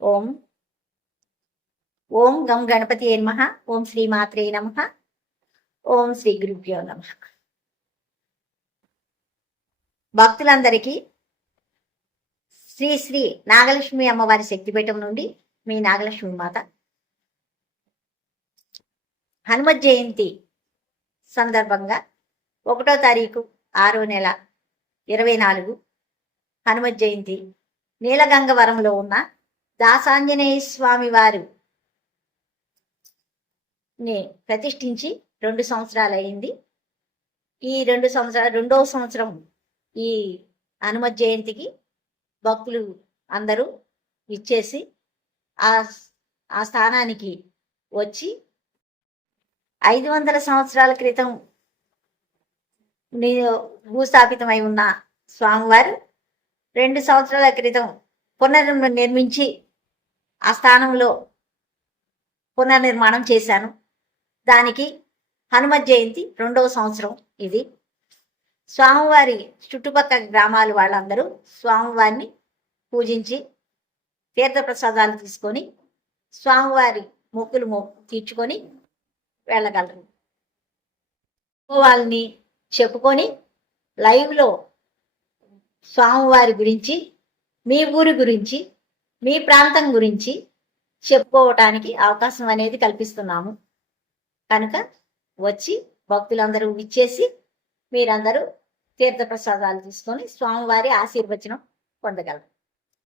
ఓం ఓం గం గణపతియే నమః. ఓం శ్రీ మాత్రే నమః. ఓం శ్రీ గురుభ్యో నమః. భక్తులందరికీ శ్రీ శ్రీ నాగలక్ష్మి అమ్మవారి శక్తిపీఠం నుండి మీ నాగలక్ష్మి మాత. హనుమత్ జయంతి సందర్భంగా 1వ తారీఖు 6వ నెల 24 హనుమత్ జయంతి నీలగంగవరంలో ఉన్న దాసాంజనేయ స్వామి వారు ప్రతిష్ఠించి 2 సంవత్సరాలు అయింది. ఈ 2 సంవత్సరాలు 2వ సంవత్సరం ఈ హనుమత్ జయంతికి భక్తులు అందరూ ఇచ్చేసి ఆ స్థానానికి వచ్చి 500 సంవత్సరాల క్రితం భూస్థాపితమై ఉన్న స్వామివారు 2 సంవత్సరాల క్రితం పునర్నిర్మించి ఆ స్థానంలో పునర్నిర్మాణం చేశాను. దానికి హనుమత్ జయంతి 2వ సంవత్సరం ఇది. స్వామివారి చుట్టుపక్కల గ్రామాల వాళ్ళందరూ స్వామివారిని పూజించి తీర్థప్రసాదాలు తీసుకొని స్వామివారి మొక్కులు తీర్చుకొని వెళ్ళగలరు. వాళ్ళని చెప్పుకొని లైవ్లో స్వామివారి గురించి, మీ ఊరి గురించి, మీ ప్రాంతం గురించి చెప్పుకోవటానికి అవకాశం అనేది కల్పిస్తున్నాము. కనుక వచ్చి భక్తులందరూ ఇచ్చేసి మీరందరూ తీర్థప్రసాదాలు తీసుకొని స్వామివారి ఆశీర్వచనం పొందగలరు.